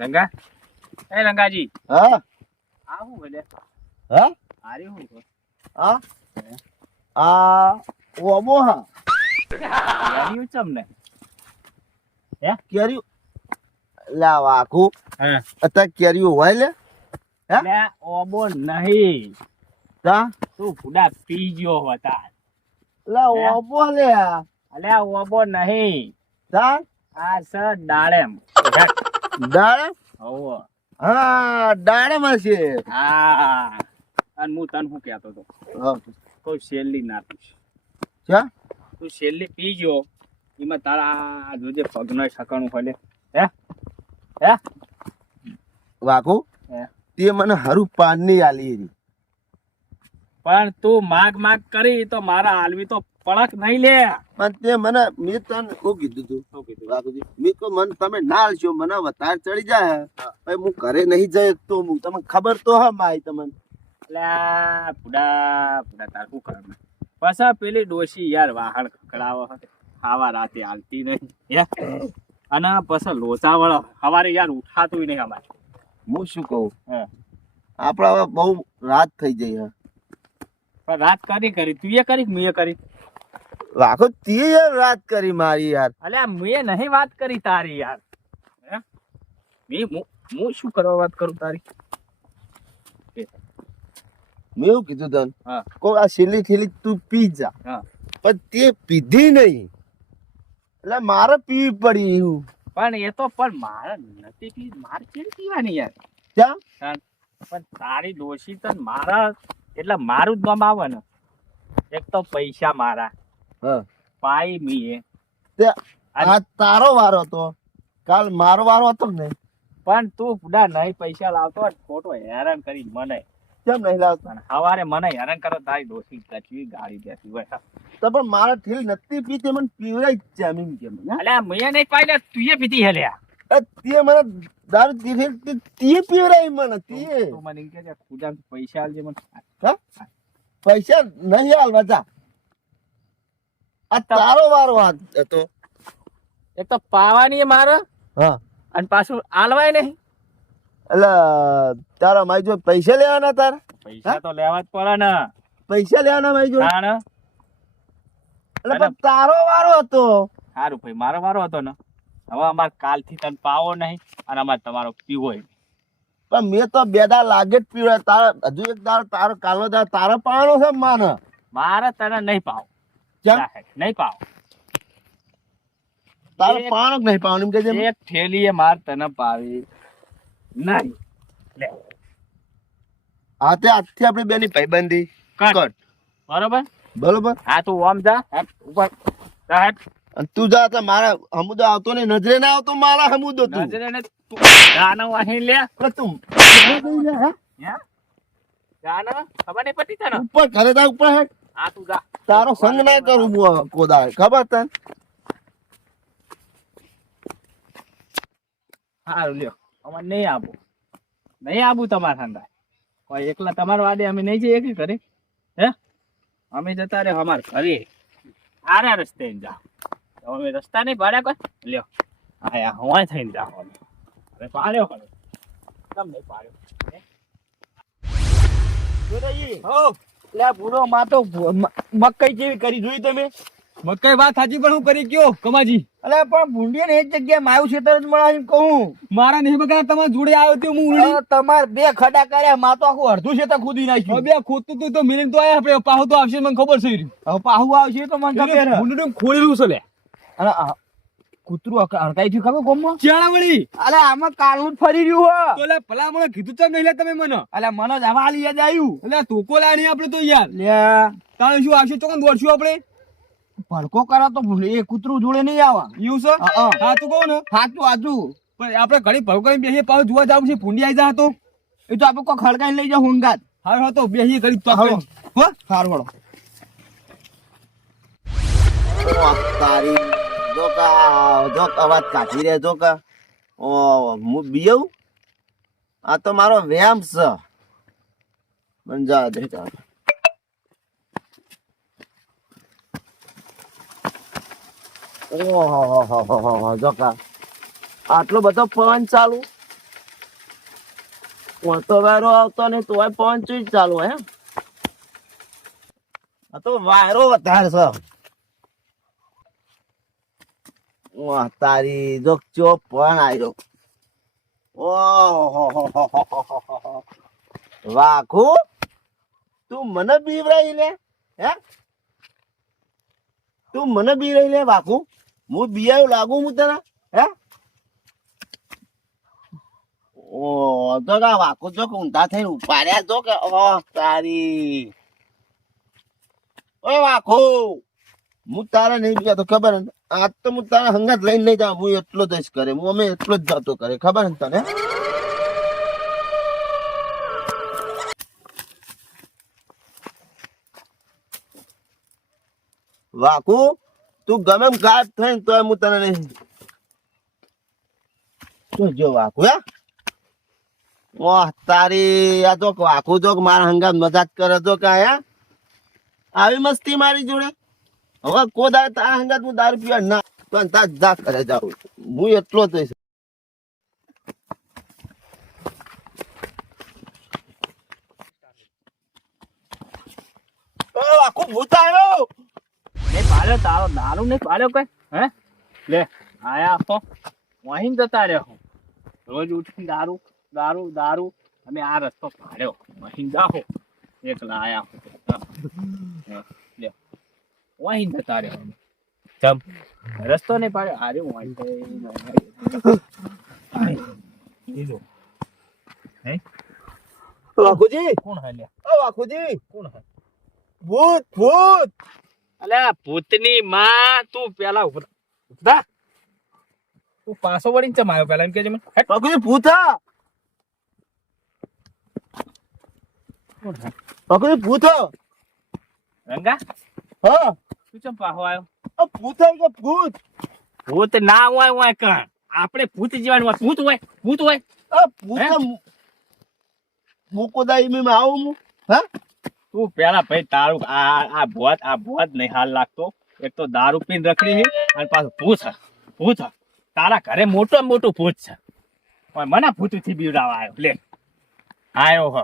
રંગા એ રંગાજી હા? આ હું ભલે? હા? આરે હું? હા? આ ઓમો હા. યારી ઉચમ ને કેરી લા વાકુ હા. અતા કેરી હોય લે. હે? લે ઓબો નહીં. તા? તું ફુડા પી ગયો હતા? લા ઓબો લે અલે ઓબો નહીં. તા? આ સ ડાળેમ. દાડે હા દાડમાં છે. હા. અને હું તને શું કહેતો હતો? કોઈ શેરલી ના પીશ. ક્યાં? તું શેરલી પી ગયો એમાં તારા જોજે પગનો ઠકાણું હોય હે? હે? વાકુ. તે મને હરું પાનની આલી હતી પણ તું માગ માગ કરી તો મારા આલવી તો પડક નહીં લે. પણ તે મને મેં તને કો કીધું તું? વાકુજી મેં કો મન તમે ના આલશો મને વધારે ચડી જાય. ભાઈ હું ઘરે નહીં જાય તો હું તમને ખબર તો હા માય તમને. અલ્યા પુડા પુડા તાર શું કરવાનું? પાછા પેલી ડોશી યાર વાહણ ખકડાવો હે. ખાવા રાતે હાલતી નહીં. હે અને પછી વાળા સવારે યાર ઉઠાતું નહીં અમારે. હું શું કહું? હે. આપડે બહુ રાત થઈ જઈ હે. પણ રાત કરી કરી. તું એ કરી મેં કરી? વાકો તે યાર વાત કરી મારી યાર. અલ્યા મેં નહીં વાત કરી તારી યાર. હે? મેં હું શું કરવા વાત કરું તારી? મેં એવું કીધું તન કો આ છેલ્લી થેલી તું પી જા. હા. પણ તે પીધી નહીં. એટલે મારે પીવી પડી એવું. પણ એ તો પણ મારે નથી પી મારે કેમ પીવાની યાર? ક્યાં? પણ તારી દોષી તન મારા એટલે મારું જ નામ આવે ને એક તો પૈસા મારા. પાઈ મીએ તે આ- તારો વારો હતો. કાલ મારો વારો હતો ને. પણ તું બુડા નહીં પૈસા લાવતો ખોટો હેરાન કરી મને. કેમ નહીં લાવતો? સવારે મને હેરાન કરો તારી ડોસી કચવી ગાડી દેતી હોય. તો પણ મારે ઠીલ નથી પીતી મને પીવડાઈ જમીન કેમ અલ્યા મેં નહીં પાઈ તું એ પીતી હે લ્યા. તે મને દારૂ દીધી તે પીવડાઈ મને તે તું મને કે પૂજા પૈસા આલજે મને. પૈસા નહીં આલવા જા. આ તારો વારો હતો. એક તો પાવાની મારે. હા. અને પાછું આલવાય નહીં. એટલે તારા મારી જો પૈસા લેવાના તાર? પૈસા તો લેવા જ પડે ને પૈસા લેવાના મારી જો એટલે પણ તારો વારો હતો. સારું ભાઈ મારો વારો હતો ને. હવે અમારે કાલથી તને પાવો નહીં અને અમારે તમારો પીવો પણ મેં તો બે દા લાગે જ પીવડે તારા હજુ એક દાર તારો કાલો દાર તારો પાવાનો છે માને? મારે તને નહીં પાવ? નહીં પાવ. તારો નહીં પાવાનો એમ કે છે એક થેલી એ માર તને પાવી. નહીં. લે. હા તે આજથી આપણે બેની ભાઈબંધી. કટ. કટ. બરોબર? બરોબર? હા તું ઓમ જા. ઉપર. અને તું જા મારા હમુદો આવતો ને નજરે ના આવતો મારા હમુદો તું. નજરે ને તું. અહીં લે. તું. હે? હે? ખબર નહીં પડતી તને? ઉપર ઘરે જા ઉપર હે હા તું જા તારો સંગ ના કરું હું કોદાળ કોદા ખબર તને? સારું લ્યો. અમારે નહીં આવું નહીં આવું તમારા ઠંડા કોઈ એકલા તમારા વાડે અમે નહીં જઈએ કે ઘરે? હે? અમે જતા રે અમારે ઘરે. આરા રસ્તે જાઓ અમે રસ્તા નહીં પાડ્યા કોઈ? લ્યો. આયા હું થઈને જાઓ અમે હવે પાડ્યો પાડ્યો નહીં પાડ્યો? હો. લે ભૂરો માં તો મકઈ જેવી કરી જોઈ તમે. મકઈ વાત સાચી પણ હું કરી ગયો કમાજી. અલે પણ ભૂંડી ને એક જગ્યાએ માયું ખેતર જ મળે એમ કહું. મારા નહીં બગા તમારા જોડે આવ્યો તો હું ઉડી તમાર બે ખડા કર્યા માં તો આખું અડધું ખેતર ખુદી નાખ્યું. બે ખોતું તું તો મિલિન તો આયા આપણે પાહુ તો આવશે મને ખબર છે. હવે પાહુ આવશે તો મને ખબર હે. ભૂંડું ખોલેલું છે લે. અને કૂતરું અડકાઈ થયું ખબર ગોમમાં? ચાણા વળી અલે આમાં કાળું ફરી રહ્યું તો લે ભલા મને કીધું તો નહીં લે તમે મને. હે અલે મને જ હવા યાદ આવ્યું એટલે તું લાણી આપણે તો યાર. લે. તાણે શું આવશે ચોકન દોડશું આપણે? ભડકો કરો તો એ કૂતરું જોડે નહીં આવા. એવું છે? હા, હા. હા તું કહું ને. સાચું સાચું પણ આપણે ઘડી ભડકો કરીને બેસીએ પાછું જોવા જાવ છે ભૂંડી આવી જા તો. એ તો આપણે કોઈ ખડકાઈને લઈ જાવ હુંગાત. હાર હતો બેસી ઘડી તો. હો? સારું વળો તારી. આ તો મારો વ્યાયામ છે મને જા આટલો બધો પવન ચાલુ? પોતો વાયરો આવતો ને તોય પવન ચાલુ હે. આ તો વાયરો વધારે છે. વાહ, તારી જો ચો પણ આવ્યો ઓહો વાખુ તું મને બીવરાઈ લે હે તું મને બીવરાઈ લે વાઘુ. હું બિયાયું લાગુ હું તને, હે? ઓ, તો કા વાકો જો કે ઊંધા થઈને ઉપાડ્યા જો કે ઓ, તારી. ઓ વાકો હું તારા નહીં બીજા તો ખબર ને આજ તો હું તારા હંગાત લઈને નહીં જાઉં, હું એટલો જ કરે, હું અમે એટલો જ જતો કરે, ખબર ને તને? વાકુ, તું ગમે એમ ગાયબ થઈને તોય હું તને નહીં જો વાકુ, હે? વાહ તારી આ તો વાકુ જો મારા હંગામ મજાક કરે તો કે આવી મસ્તી મારી જોડે? હવે કો દાડે તારા હંગાત હું દારૂ પીવા ના તો તા જા કરે જાઉં હું એટલો જ આખું ભૂત આવ્યો! ને પાડ્યો, તારો દારૂ ને પાડ્યો કઈ? હે? લે, આયા હો વहीं જતા રહ્યો રોજ ઉઠીને દારૂ દારૂ દારૂ અને આ રસ્તો પાડ્યો. વहीं જાઓ એકલા આયા લે. વहीं જતા રહ્યો જમ. રસ્તો ને પાડ્યો. આરે વहीं લીધો હે વાખુજી કોણ હે લ્યા? ઓ વાખુજી કોણ હે? ભૂત ભૂત! અલ્યા ભૂતની માં તું પેલા ઊભા ઊભા તું પાછો વળીને ચમ આવ્યો પેલા? એમ કેજે મને. વાખુજી ભૂત હા! વાખુજી ભૂત રંગા? હા. તું ચમ પાછો આવ્યો? ભૂત આવી ગયા ભૂત. ભૂત ના હોય હોય કા આપણે ભૂત જીવાનું હોય ભૂત હોય ભૂત હોય. આ ભૂત મૂકો દા ઈમે માં આવું હું હા? તું પેલા ભાઈ તારું આ આ ભૂત આ ભૂત નહીં હાલ લાગતો. એક તો દારૂ પીને રખડી છે અને પાછું ભૂત છે ભૂત તારા ઘરે મોટો મોટું ભૂત છે. પણ મને ભૂતથી બીવડાવા આવ્યો. લે આવ્યો હ.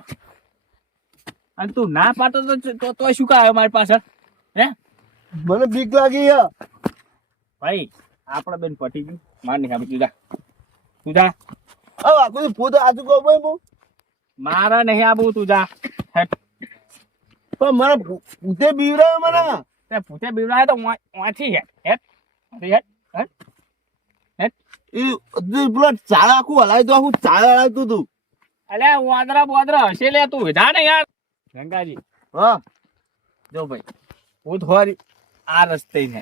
અને તું ના પાડતો તો તો તોય શું કા આવ્યો મારી પાછળ હે? મને બીક લાગી હે ભાઈ આપણે બેન પટી ગયું. માર નહીં આપણે તું તું જા. આ વાખુજી ભૂત આજુ કહું ભાઈ બહુ. મારા નહીં આબુ તું જા. પણ મને પૂતે બીવરાયો મને. તે પૂતે બીવડાય તો વાંચી હે હેટ હેટ હેટ હેટ એ પેલો ચાળ આખું હલાય તો આખું ચાળ હલાવતું તું. અલ્યા વાદરા બોદરા હશે લે તું. વિધા ને યાર. ગંગાજી. હા. જો ભાઈ ભૂત હોય આ રસ્તે ને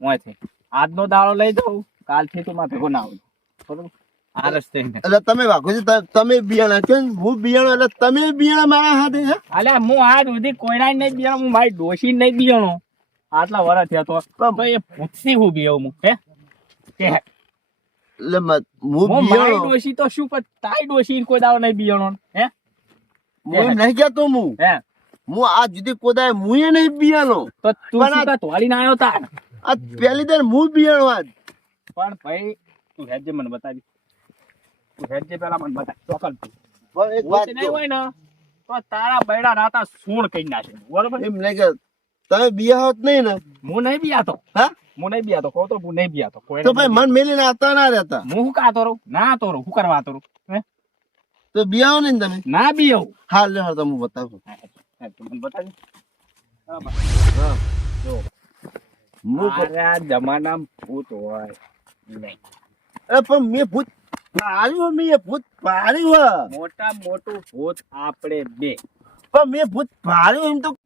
ઓયથી આજનો દાડો લઈ જાઉં કાલથી તું માં ભેગો ના આવું બરોબર? આ રસ્તે ને એટલે તમે વાઘોજી તમે બિયાણા કે હું બિયાણો એટલે તમે બિયાણા મારા હાથે હે અલ્યા હું આજ સુધી કોઈના નહીં બિયાણો હું મારી ડોશી નહીં બિયાણો. આટલા વરસ થયા તો. તો એ ભૂતથી હું બિયો હું હે? કે એટલે હું મારી બિયાણો ડોશી તો શું પણ તારી ડોશી કોઈ દાડો નહીં બિયાણો હે? હું નહીં કહેતો હું. હે? હું આ જુદી કોદાય હું એ નહીં બિયાણો. તો તું પણ આ- શું કાં તોડીને આવ્યો તાર? આ પહેલી દર હું બિયાણો આજ. પણ ભાઈ તું હેજે મને બતાવી. તું હેજે પેલા મને બતા ચોકલ પણ એક વાત નહીં. હોય ને તો તારા બૈડા રાતા સૂણ કઈ નાખે. બરોબર? એમ નહીં કે તમે બિયા હોત નહીં ને. હું નહીં બિયાતો હા? હું નહીં બિયાતો કહો તો હું નહીં બિયાતો તો. ભાઈ મન મેલીને આવતા ના રહેતા. હું શું કાતો રહું? ના તો રહું. શું કરવા તો રહું? તો બિયાવો નહીં તમે? ના બિયાવું. હાલ લે બતાવો. હે, તું મને બતાવી હા, જો હું. પ- મારા જમાનામાં ભૂત હોય. નહીં. અરે પણ મેં ભૂત પાડ્યું મેં ભૂત પાડ્યું હે. મોટા મોટું ભૂત આપણે બે. પણ મેં ભૂત પાડ્યું એમ તો